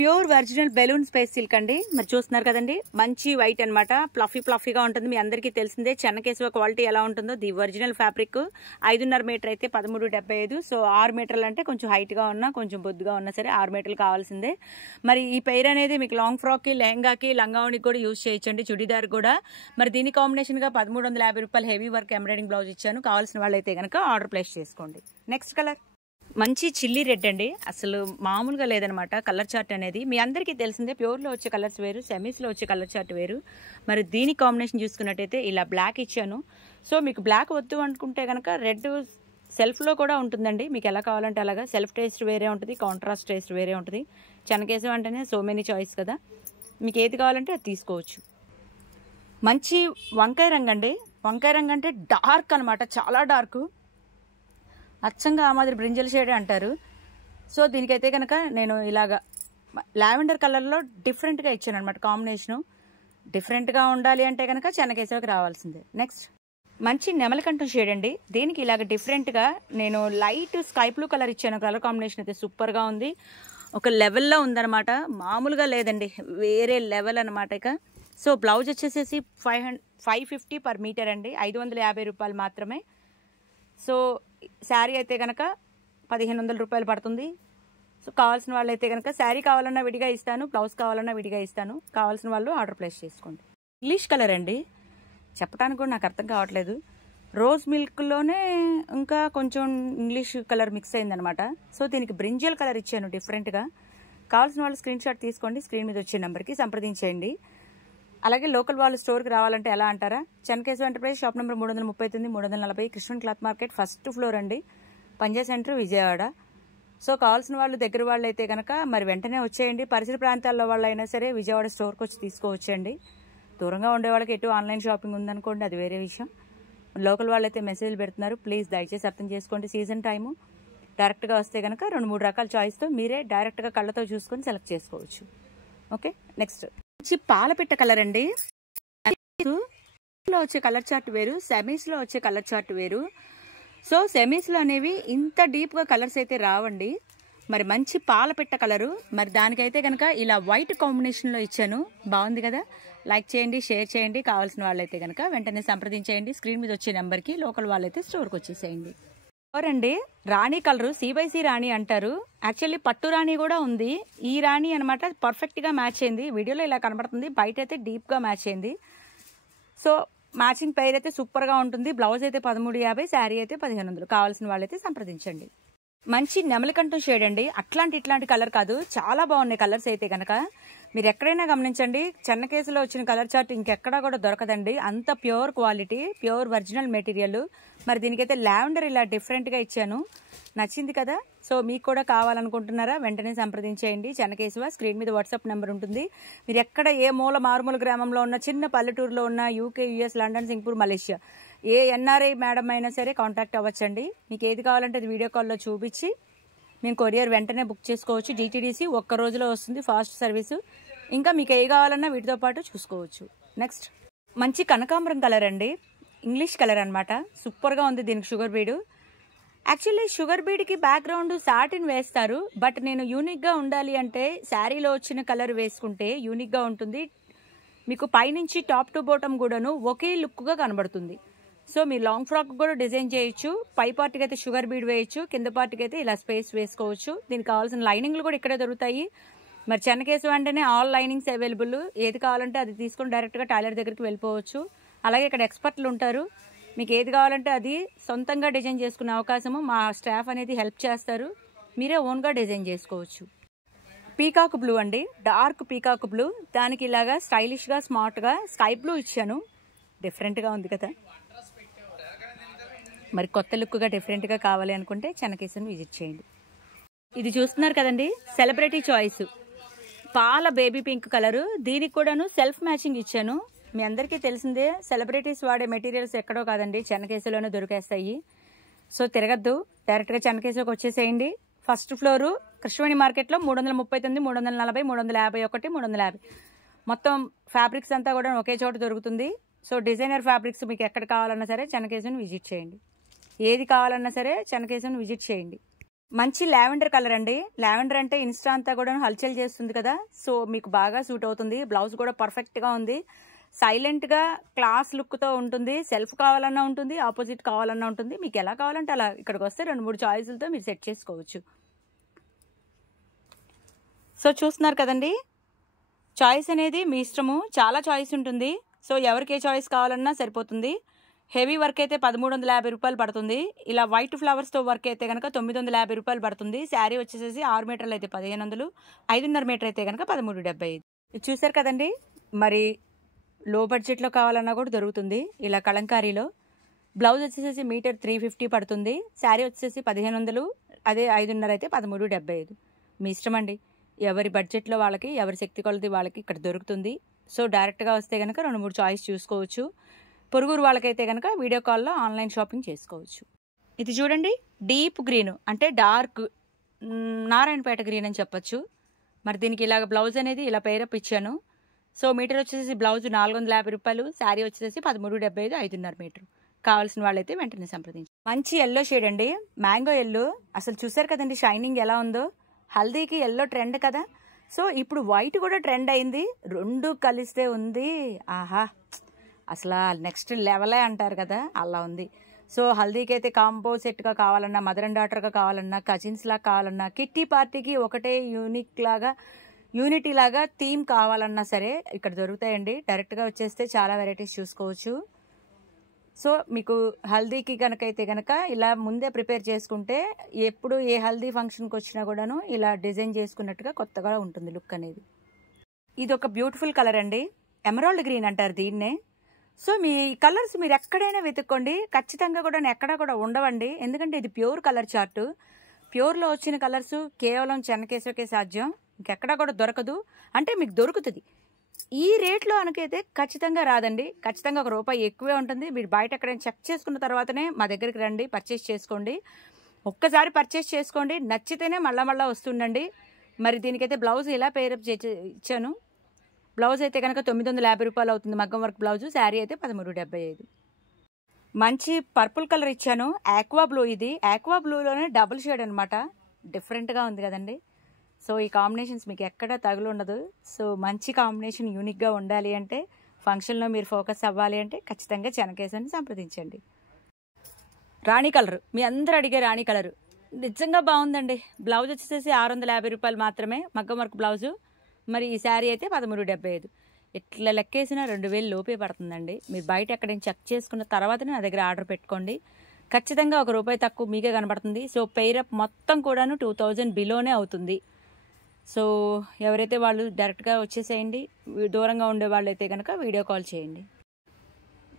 Pure original balloon space silk అండి. మరి చూస్తున్నారు కదండి, మంచి వైట్ అనమాట. ఫ్లఫీగా ఉంటుంది. మీ అందరికీ తెలిసిందే చెన్నకేశవ క్వాలిటీ ఎలా ఉంటుందో. ది ఒరిజినల్ ఫ్యాబ్రిక్ 5.5 మీటర్ అయితే 13.75. సో 6 మీటర్లు అంటే కొంచెం హైట్గా ఉన్నా కొంచెం బొద్దుగా ఉన్నా సరే 6 మీటర్లు కావాల్సిందే. మరి ఈ పెయిర్ అనేది మీకు లాంగ్ ఫ్రాక్కి, లెహంగాకి, లంగావణికి కూడా యూజ్ చేయొచ్చండి, చుడిదార్ కూడా. మరి దీని కాంబినేషన్గా 1350 రూపాయలు హెవీ వర్క్ ఎంబ్రాయిడింగ్ బ్లౌజ్ ఇచ్చాను. కావాల్సిన వాళ్ళైతే కనుక ఆర్డర్ ప్లేస్ చేసుకోండి. నెక్స్ట్ కలర్ మంచి చిల్లీ రెడ్ అండి. అసలు మామూలుగా లేదనమాట కలర్ చార్ట్ అనేది. మీ అందరికీ తెలిసిందే ప్యూర్లో వచ్చే కలర్స్ వేరు, సెమీస్లో వచ్చే కలర్ చార్ట్ వేరు. మరి దీని కాంబినేషన్ చూసుకున్నట్టయితే ఇలా బ్లాక్ ఇచ్చాను. సో మీకు బ్లాక్ వద్దు అనుకుంటే కనుక రెడ్ సెల్ఫ్లో కూడా ఉంటుందండి. మీకు ఎలా కావాలంటే అలాగా. సెల్ఫ్ టేస్ట్ వేరే ఉంటుంది, కాంట్రాస్ట్ టేస్ట్ వేరే ఉంటుంది. చెన్నకేశవ అంటేనే సో మెనీ చాయిస్ కదా, మీకు ఏది కావాలంటే అది తీసుకోవచ్చు. మంచి వంకాయ రంగు అండి. వంకాయ రంగు అంటే డార్క్ అనమాట, చాలా డార్క్. అచ్చంగా ఆ మాదిరి బ్రింజల్ షేడ్ అంటారు. సో దీనికైతే కనుక నేను ఇలాగా లావెండర్ కలర్లో డిఫరెంట్గా ఇచ్చాను అనమాట. కాంబినేషను డిఫరెంట్గా ఉండాలి అంటే కనుక చెన్నకేశవకి రావాల్సిందే. నెక్స్ట్ మంచి నెమలికంఠం షేడ్ అండి. దీనికి ఇలాగ డిఫరెంట్గా నేను లైట్ స్కై బ్లూ కలర్ ఇచ్చాను. కలర్ కాంబినేషన్ అయితే సూపర్గా ఉంది. ఒక లెవెల్లో ఉందన్నమాట, మామూలుగా లేదండి, వేరే లెవెల్ అనమాట. ఇక సో బ్లౌజ్ వచ్చేసేసి 550 పర్ మీటర్ అండి, 550 రూపాయలు మాత్రమే. సో శారీ అయితే కనుక 1500 రూపాయలు పడుతుంది. సో కావాల్సిన వాళ్ళు అయితే కనుక శారీ కావాలన్నా విడిగా ఇస్తాను, బ్లౌజ్ కావాలన్నా విడిగా ఇస్తాను. కావాల్సిన వాళ్ళు ఆర్డర్ ప్లేస్ చేసుకోండి. ఇంగ్లీష్ కలర్ అండి, చెప్పడానికి కూడా నాకు అర్థం కావట్లేదు. రోజ్ మిల్క్లోనే ఇంకా కొంచెం ఇంగ్లీష్ కలర్ మిక్స్ అయిందనమాట. సో దీనికి బ్రింజల్ కలర్ ఇచ్చాను డిఫరెంట్గా. కావాల్సిన వాళ్ళు స్క్రీన్ షాట్ తీసుకోండి, స్క్రీన్ మీద వచ్చే నెంబర్కి సంప్రదించేయండి. అలాగే లోకల్ వాళ్ళు స్టోర్కి రావాలంటే ఎలా అంటారా, Chennakeshava enterprise shop number 339, 340 Krishnan cloth market first floor అండి, పంజా సెంటర్, విజయవాడ. సో కావాల్సిన వాళ్ళు దగ్గర వాళ్ళు అయితే కనుక మరి వెంటనే వచ్చేయండి. పరిసర ప్రాంతాల్లో వాళ్ళు అయినా సరే విజయవాడ స్టోర్కి వచ్చి తీసుకోవచ్చండి. దూరంగా ఉండే వాళ్ళకి ఎటు ఆన్లైన్ షాపింగ్ ఉందనుకోండి, అది వేరే విషయం. లోకల్ వాళ్ళు అయితే మెసేజ్లు పెడుతున్నారు, ప్లీజ్ దయచేసి అర్థం చేసుకోండి. సీజన్ టైము, డైరెక్ట్గా వస్తే కనుక 2-3 రకాల చాయిస్తో మీరే డైరెక్ట్గా కళ్ళతో చూసుకొని సెలెక్ట్ చేసుకోవచ్చు. ఓకే, నెక్స్ట్ మంచి పాలపిట్ట కలర్ అండి. లో వచ్చే కలర్ చార్ట్ వేరు, సెమీస్లో వచ్చే కలర్ చార్ట్ వేరు. సో సెమీస్లో అనేవి ఇంత డీప్గా కలర్స్ అయితే రావండి. మరి మంచి పాలపిట్ట కలరు, మరి దానికైతే కనుక ఇలా వైట్ కాంబినేషన్లో ఇచ్చాను. బాగుంది కదా, లైక్ చేయండి, షేర్ చేయండి. కావాల్సిన వాళ్ళైతే కనుక వెంటనే సంప్రదించేయండి. స్క్రీన్ మీద వచ్చే నెంబర్కి. లోకల్ వాళ్ళైతే స్టోర్కి వచ్చేసేయండి. అండి రాణి కలరు, C/C రాణి అంటారు. యాక్చువల్లీ పట్టు రాణి కూడా ఉంది. ఈ రాణి అనమాట పర్ఫెక్ట్గా మ్యాచ్ అయింది. వీడియోలో ఇలా కనబడుతుంది, బయట అయితే డీప్గా మ్యాచ్ అయింది. సో మ్యాచింగ్ పెయిర్ అయితే సూపర్గా ఉంటుంది. బ్లౌజ్ అయితే 1350, శారీ అయితే 1500. కావాల్సిన వాళ్ళైతే సంప్రదించండి. మంచి నెమలికంఠం షేడ్ అండి. ఇట్లాంటి కలర్ కాదు, చాలా బాగున్నాయి కలర్స్ అయితే కనుక. మీరు ఎక్కడైనా గమనించండి, చెన్నకేశవలో వచ్చిన కలర్ చార్ట్ ఇంకెక్కడా కూడా దొరకదండి. అంత pure quality, pure original material. మరి దీనికైతే లావెండర్ ఇలా డిఫరెంట్గా ఇచ్చాను, నచ్చింది కదా. సో మీకు కూడా కావాలనుకుంటున్నారా, వెంటనే సంప్రదించేయండి. చెన్నకేశవ స్క్రీన్ మీద వాట్సాప్ నెంబర్ ఉంటుంది. మీరు ఎక్కడ ఏ మారుమూల గ్రామంలో ఉన్న, చిన్న పల్లెటూరులో ఉన్న, UK, US, London, Singapore, Malaysia, ఏ NRI మేడం అయినా సరే కాంటాక్ట్ అవ్వచ్చండి. మీకు ఏది కావాలంటే అది వీడియో కాల్లో చూపించి మేము కొరియర్ వెంటనే బుక్ చేసుకోవచ్చు. DTDC ఒక్క రోజులో వస్తుంది, ఫాస్ట్ సర్వీసు. ఇంకా మీకు ఏ కావాలన్నా వీటితో పాటు చూసుకోవచ్చు. నెక్స్ట్ మంచి కనకాంబరం కలర్ అండి, ఇంగ్లీష్ కలర్ అనమాట. సూపర్గా ఉంది. దీనికి షుగర్ బీడు. యాక్చువల్లీ షుగర్ బీడ్కి బ్యాక్గ్రౌండ్ సాటిన్ వేస్తారు, బట్ నేను యూనిక్గా ఉండాలి అంటే శారీలో వచ్చిన కలర్ వేసుకుంటే యూనిక్గా ఉంటుంది. మీకు పైనుంచి టాప్ టు బాటమ్ కూడాను ఒకే లుక్గా కనబడుతుంది. సో మీరు లాంగ్ ఫ్రాక్ కూడా డిజైన్ చేయొచ్చు. పై పార్ట్కి అయితే షుగర్ బీడ్ వేయచ్చు, కింద పార్ట్కి అయితే ఇలా స్పేస్ వేసుకోవచ్చు. దీనికి కావాల్సిన లైనింగ్లు కూడా ఇక్కడే దొరుకుతాయి. మరి చెన్నకేశవ అంటేనే ఆల్ లైనింగ్స్ అవైలబుల్. ఏది కావాలంటే అది తీసుకొని డైరెక్ట్గా టైలర్ దగ్గరికి వెళ్ళిపోవచ్చు. అలాగే ఇక్కడ ఎక్స్పర్ట్లు ఉంటారు. మీకు ఏది కావాలంటే అది సొంతంగా డిజైన్ చేసుకునే అవకాశము మా స్టాఫ్ అనేది హెల్ప్ చేస్తారు. మీరే ఓన్గా డిజైన్ చేసుకోవచ్చు. పీకాక్ బ్లూ అండి, డార్క్ పీకాక్ బ్లూ. దానికి ఇలాగా స్టైలిష్గా, స్మార్ట్గా స్కై బ్లూ ఇచ్చాను. డిఫరెంట్గా ఉంది కదా. మరి కొత్త లుక్గా డిఫరెంట్గా కావాలి అనుకుంటే చెన్నకేశవని విజిట్ చేయండి. ఇది చూస్తున్నారు కదండి, సెలబ్రిటీ చాయిస్ పాల బేబీ పింక్ కలరు. దీనికి కూడాను సెల్ఫ్ మ్యాచింగ్ ఇచ్చాను. మీ అందరికీ తెలిసిందే, సెలబ్రిటీస్ వాడే మెటీరియల్స్ ఎక్కడో కాదండి, చెన్నకేశవలోనే దొరికేస్తాయి. సో తిరగద్దు, డైరెక్ట్గా చెన్నకేశవకి వచ్చేసేయండి. ఫస్ట్ ఫ్లోరు కృష్ణవేణి మార్కెట్లో 339, 340, 351, 350 మొత్తం ఫ్యాబ్రిక్స్ అంతా కూడా ఒకే చోట దొరుకుతుంది. సో డిజైనర్ ఫ్యాబ్రిక్స్ మీకు ఎక్కడ కావాలన్నా సరే చెన్నకేశవని విజిట్ చేయండి. ఏది కావాలన్నా సరే చెన్నకేశవని విజిట్ చేయండి. మంచి లావెండర్ కలర్ అండి. లావెండర్ అంటే ఇన్స్టా అంతా కూడా హల్చల్ చేస్తుంది కదా, సో మీకు బాగా సూట్ అవుతుంది. బ్లౌజ్ కూడా పర్ఫెక్ట్గా ఉంది. సైలెంట్గా క్లాస్ లుక్తో ఉంటుంది. సెల్ఫ్ కావాలన్నా ఉంటుంది, ఆపోజిట్ కావాలన్నా ఉంటుంది. మీకు ఎలా కావాలంటే అలా ఇక్కడికి వస్తే 2-3 చాయిస్లతో మీరు సెట్ చేసుకోవచ్చు. సో చూస్తున్నారు కదండి, చాయిస్ అనేది మీ ఇష్టము. చాలా చాయిస్ ఉంటుంది. సో ఎవరికి ఏ చాయిస్ కావాలన్నా సరిపోతుంది. హెవీ వర్క్ అయితే 1350 రూపాయలు పడుతుంది. ఇలా వైట్ ఫ్లవర్స్తో వర్క్ అయితే కనుక 950 రూపాయలు పడుతుంది. శారీ వచ్చేసేసి 6 మీటర్లు అయితే 1500, 5.5 మీటర్ అయితే కనుక 1375. ఇది చూసారు కదండి. మరి లో బడ్జెట్లో కావాలన్నా కూడా దొరుకుతుంది. ఇలా కలంకారీలో బ్లౌజ్ వచ్చేసేసి మీటర్ 350 పడుతుంది. శారీ వచ్చేసి 1500, అదే 5.5 అయితే 1375. మీ ఇష్టం అండి. ఎవరి బడ్జెట్లో వాళ్ళకి, ఎవరి శక్తి కొలది వాళ్ళకి ఇక్కడ దొరుకుతుంది. సో డైరెక్ట్గా వస్తే కనుక 2-3 చాయిస్ చూసుకోవచ్చు. పొరుగురు వాళ్ళకైతే కనుక వీడియో కాల్లో ఆన్లైన్ షాపింగ్ చేసుకోవచ్చు. ఇది చూడండి, డీప్ గ్రీన్ అంటే డార్క్ నారాయణపేట గ్రీన్ అని చెప్పొచ్చు. మరి దీనికి ఇలాగ బ్లౌజ్ అనేది ఇలా పేరప్ ఇచ్చాను. సో మీటర్ వచ్చేసి బ్లౌజ్ 450 రూపాయలు, శారీ వచ్చేసి 1375, 5.5 మీటర్. కావాల్సిన వాళ్ళైతే వెంటనే సంప్రదించండి. మంచి ఎల్లో షేడ్ అండి, మ్యాంగో ఎల్లో. అసలు చూసారు కదండి షైనింగ్ ఎలా ఉందో. హల్దీకి ఎల్లో ట్రెండ్ కదా, సో ఇప్పుడు వైట్ కూడా ట్రెండ్ అయింది. 2 కలిస్తే ఉంది, ఆహా అసలు నెక్స్ట్ లెవెలే అంటారు కదా, అలా ఉంది. సో హల్దీకి అయితే కాంబో సెట్గా కావాలన్నా, మదర్ అండ్ డాటర్గా కావాలన్నా, కజిన్స్ లాగా కావాలన్నా, కిట్టి పార్టీకి ఒకటే యూనిటీ లాగా థీమ్ కావాలన్నా సరే ఇక్కడ దొరుకుతాయండి. డైరెక్ట్గా వచ్చేస్తే చాలా వెరైటీస్ చూసుకోవచ్చు. సో మీకు హల్దీకి కనుకైతే కనుక ఇలా ముందే ప్రిపేర్ చేసుకుంటే ఎప్పుడు ఏ హల్దీ ఫంక్షన్కి వచ్చినా కూడాను ఇలా డిజైన్ చేసుకున్నట్టుగా కొత్తగా ఉంటుంది లుక్ అనేది. ఇది ఒక బ్యూటిఫుల్ కలర్ అండి, ఎమరాల్డ్ గ్రీన్ అంటారు దీన్నే. సో మీ కలర్స్ మీరు ఎక్కడైనా వెతుక్కోండి, ఖచ్చితంగా కూడా ఎక్కడా కూడా ఉండవండి. ఎందుకంటే ఇది ప్యూర్ కలర్ చార్టు. ప్యూర్లో వచ్చిన కలర్స్ కేవలం చెన్నకేశవకే సాధ్యం, ఇంకెక్కడా కూడా దొరకదు. అంటే మీకు దొరుకుతుంది ఈ రేట్లో అనకైతే ఖచ్చితంగా రాదండి. ఖచ్చితంగా ₹1 ఎక్కువే ఉంటుంది. మీరు బయట ఎక్కడైనా చెక్ చేసుకున్న తర్వాతనే మా దగ్గరికి రండి, పర్చేస్ చేసుకోండి. ఒక్కసారి పర్చేస్ చేసుకోండి, నచ్చితేనే మళ్ళా వస్తుండండి. మరి దీనికైతే బ్లౌజ్ ఇలా పేరప్ ఇచ్చాను. బ్లౌజ్ అయితే కనుక 950 రూపాయలు అవుతుంది మగ్గం వర్క్ బ్లౌజు. శారీ అయితే 1375. మంచి పర్పుల్ కలర్ ఇచ్చాను, ఆక్వా బ్లూ. ఇది ఆక్వా బ్లూలోనే డబుల్ షేడ్ అనమాట. డిఫరెంట్గా ఉంది కదండి. సో ఈ కాంబినేషన్స్ మీకు ఎక్కడ తగులుండదు. సో మంచి కాంబినేషన్ యూనిక్గా ఉండాలి అంటే, ఫంక్షన్లో మీరు ఫోకస్ అవ్వాలి అంటే ఖచ్చితంగా చెన్నకేశవని సంప్రదించండి. రాణి కలర్, మీ అందరూ అడిగే రాణి కలరు నిజంగా బాగుందండి. బ్లౌజ్ వచ్చేసి 650 రూపాయలు మాత్రమే మగ్గం వర్క్ బ్లౌజు. మరి ఈ శారీ అయితే 1375. ఇట్లా లెక్కేసినా 2000 లోపే పడుతుందండి. మీరు బయట ఎక్కడైనా చెక్ చేసుకున్న తర్వాతనే నా దగ్గర ఆర్డర్ పెట్టుకోండి. ఖచ్చితంగా ₹1 తక్కువ మీకే కనబడుతుంది. సో పెయిరప్ మొత్తం కూడాను 2000 బిలోనే అవుతుంది. సో ఎవరైతే వాళ్ళు డైరెక్ట్గా వచ్చేసేయండి, దూరంగా ఉండే వాళ్ళు అయితే కనుక వీడియో కాల్ చేయండి.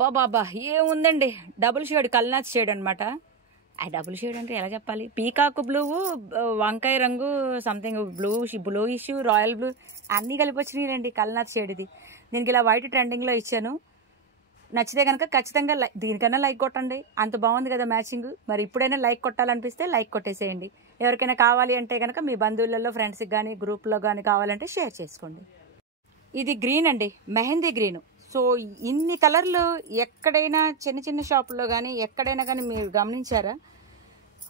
బాబా ఏముందండి, డబుల్ షేడ్ కల్నాథ్ షేడ్ అనమాట. ఆ డబుల్ షేడ్ అంటే ఎలా చెప్పాలి, పీకాక్ బ్లూ, వంకాయ రంగు, something blue issue, royal blue అన్నీ కలిపి వచ్చినాయండి కల్నాథ్ షేడ్. ఇది దీనికి ఇలా వైట్ ట్రెండింగ్లో ఇచ్చాను. నచ్చితే కనుక ఖచ్చితంగా దీనికన్నా లైక్ కొట్టండి, అంత బాగుంది కదా మ్యాచింగ్. మరి ఇప్పుడైనా లైక్ కొట్టాలనిపిస్తే లైక్ కొట్టేసేయండి. ఎవరికైనా కావాలి అంటే కనుక మీ బంధువులలో, ఫ్రెండ్స్కి కానీ గ్రూప్లో కానీ కావాలంటే షేర్ చేసుకోండి. ఇది గ్రీన్ అండి, మెహందీ గ్రీన్. సో ఇన్ని కలర్లు ఎక్కడైనా చిన్న షాపుల్లో కానీ ఎక్కడైనా కానీ మీరు గమనించారా?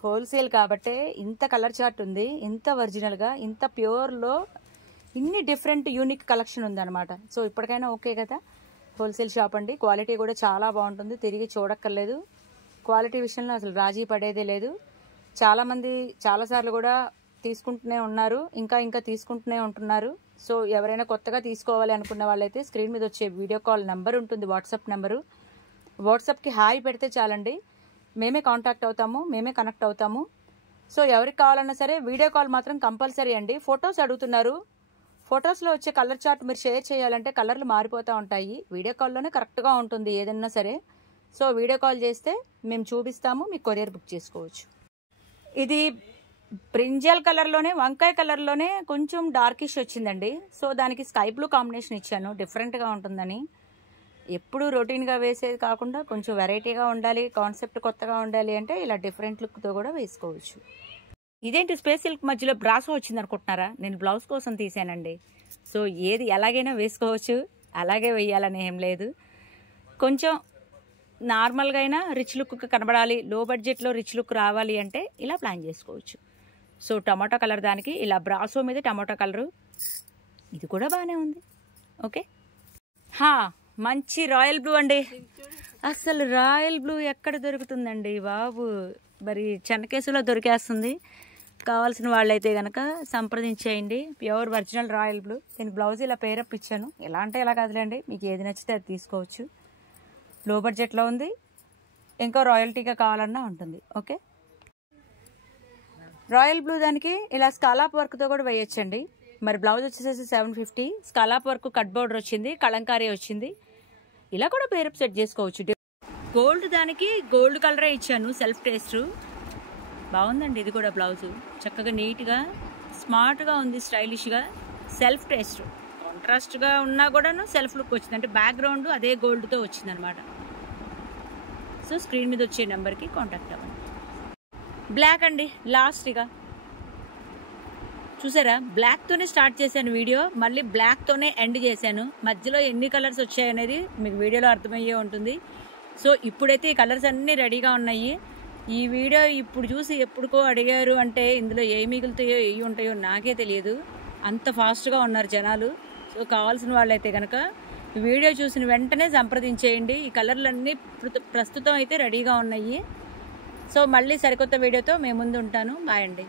హోల్సేల్ కాబట్టే ఇంత కలర్ చార్ట్ ఉంది, ఇంత ఒరిజినల్గా, ఇంత ప్యూర్లో ఇన్ని డిఫరెంట్ యూనిక్ కలెక్షన్ ఉందన్నమాట. సో ఇప్పటికైనా ఓకే కదా. హోల్సేల్ షాప్ అండి, క్వాలిటీ కూడా చాలా బాగుంటుంది, తిరిగి చూడక్కర్లేదు. క్వాలిటీ విషయంలో అసలు రాజీ పడేదే లేదు. చాలామంది చాలాసార్లు కూడా తీసుకుంటూనే ఉన్నారు, ఇంకా తీసుకుంటూనే ఉంటున్నారు. సో ఎవరైనా కొత్తగా తీసుకోవాలి అనుకున్న వాళ్ళైతే స్క్రీన్ మీద వచ్చే వీడియో కాల్ నెంబర్ ఉంటుంది, వాట్సాప్ నెంబరు. వాట్సాప్కి హాయ్ పెడితే చాలండి, మేమే కాంటాక్ట్ అవుతాము, మేమే కనెక్ట్ అవుతాము. సో ఎవరికి కావాలన్నా సరే వీడియో కాల్ మాత్రం కంపల్సరీ అండి. ఫొటోస్ అడుగుతున్నారు, ఫొటోస్లో వచ్చే కలర్ చార్ట్ మీరు షేర్ చేయాలంటే కలర్లు మారిపోతూ ఉంటాయి. వీడియో కాల్లోనే కరెక్ట్గా ఉంటుంది ఏదన్నా సరే. సో వీడియో కాల్ చేస్తే మేము చూపిస్తాము, మీకు కొరియర్ బుక్ చేసుకోవచ్చు. ఇది బ్రింజల్ కలర్లోనే, వంకాయ కలర్లోనే కొంచెం డార్కిష్ వచ్చిందండి. సో దానికి స్కై బ్లూ కాంబినేషన్ ఇచ్చాను, డిఫరెంట్గా ఉంటుందని. ఎప్పుడు రొటీన్గా వేసేది కాకుండా కొంచెం వెరైటీగా ఉండాలి, కాన్సెప్ట్ కొత్తగా ఉండాలి అంటే ఇలా డిఫరెంట్ లుక్తో కూడా వేసుకోవచ్చు. ఇదేంటి స్పేస్ సిల్క్ మధ్యలో బ్రాసో వచ్చింది అనుకుంటున్నారా? నేను బ్లౌజ్ కోసం తీసానండి. సో ఏది ఎలాగైనా వేసుకోవచ్చు, అలాగే వేయాలని ఏం లేదు. కొంచెం నార్మల్గా అయినా రిచ్ లుక్ కనబడాలి, లో బడ్జెట్లో రిచ్ లుక్ రావాలి అంటే ఇలా ప్లాన్ చేసుకోవచ్చు. సో టమాటా కలర్ దానికి ఇలా బ్రాసో మీద టమాటా కలరు, ఇది కూడా బాగానే ఉంది. ఓకే, మంచి రాయల్ బ్లూ అండి. అసలు రాయల్ బ్లూ ఎక్కడ దొరుకుతుందండి బాబు, మరి చెన్నకేశవలో దొరికేస్తుంది. కావాల్సిన వాళ్ళైతే కనుక సంప్రదించేయండి. Pure original royal blue. నేను బ్లౌజ్ ఇలా పేరప్ ఇచ్చాను. ఎలా అంటే ఎలా కాదులేండి, మీకు ఏది నచ్చితే అది తీసుకోవచ్చు. లో బడ్జెట్లో ఉంది, ఇంకా రాయల్టీగా కావాలన్నా ఉంటుంది. ఓకే, రాయల్ బ్లూ దానికి ఇలా స్కాలాప్ వర్క్తో కూడా వేయొచ్చండి. మరి బ్లౌజ్ వచ్చేసేసి 750, స్కాలాప్ వర్క్ కట్ బోర్డర్ వచ్చింది, కలంకారీ వచ్చింది. ఇలా కూడా పేరప్ సెట్ చేసుకోవచ్చు. గోల్డ్ దానికి గోల్డ్ కలరే ఇచ్చాను, సెల్ఫ్ టేస్ట్ బాగుందండి. ఇది కూడా బ్లౌజు చక్కగా నీట్గా స్మార్ట్గా ఉంది, స్టైలిష్గా. సెల్ఫ్ టేస్ట్ కాంట్రాస్ట్గా ఉన్నా కూడాను సెల్ఫ్ లుక్ వచ్చింది. అంటే బ్యాక్గ్రౌండ్ అదే గోల్డ్తో వచ్చిందనమాట. సో స్క్రీన్ మీద వచ్చే నెంబర్కి కాంటాక్ట్ అవ్వండి. బ్లాక్ అండి లాస్ట్గా చూసారా, బ్లాక్తోనే స్టార్ట్ చేశాను వీడియో, మళ్ళీ బ్లాక్తోనే ఎండ్ చేశాను. మధ్యలో ఎన్ని కలర్స్ వచ్చాయనేది మీకు వీడియోలో అర్థమయ్యే ఉంటుంది. సో ఇప్పుడైతే ఈ కలర్స్ అన్నీ రెడీగా ఉన్నాయి. ఈ వీడియో ఇప్పుడు చూసి ఎప్పుడుకో అడిగారు అంటే ఇందులో ఏ మిగులుతాయో ఏ ఉంటాయో నాకే తెలియదు, అంత ఫాస్ట్గా ఉన్నారు జనాలు. సో కావాల్సిన వాళ్ళైతే కనుక వీడియో చూసిన వెంటనే సంప్రదించేయండి. ఈ కలర్లన్నీ ప్రస్తుతం అయితే రెడీగా ఉన్నాయి. సో మళ్ళీ సరికొత్త వీడియోతో మేము ముందు ఉంటాను. బాయ్ అండి.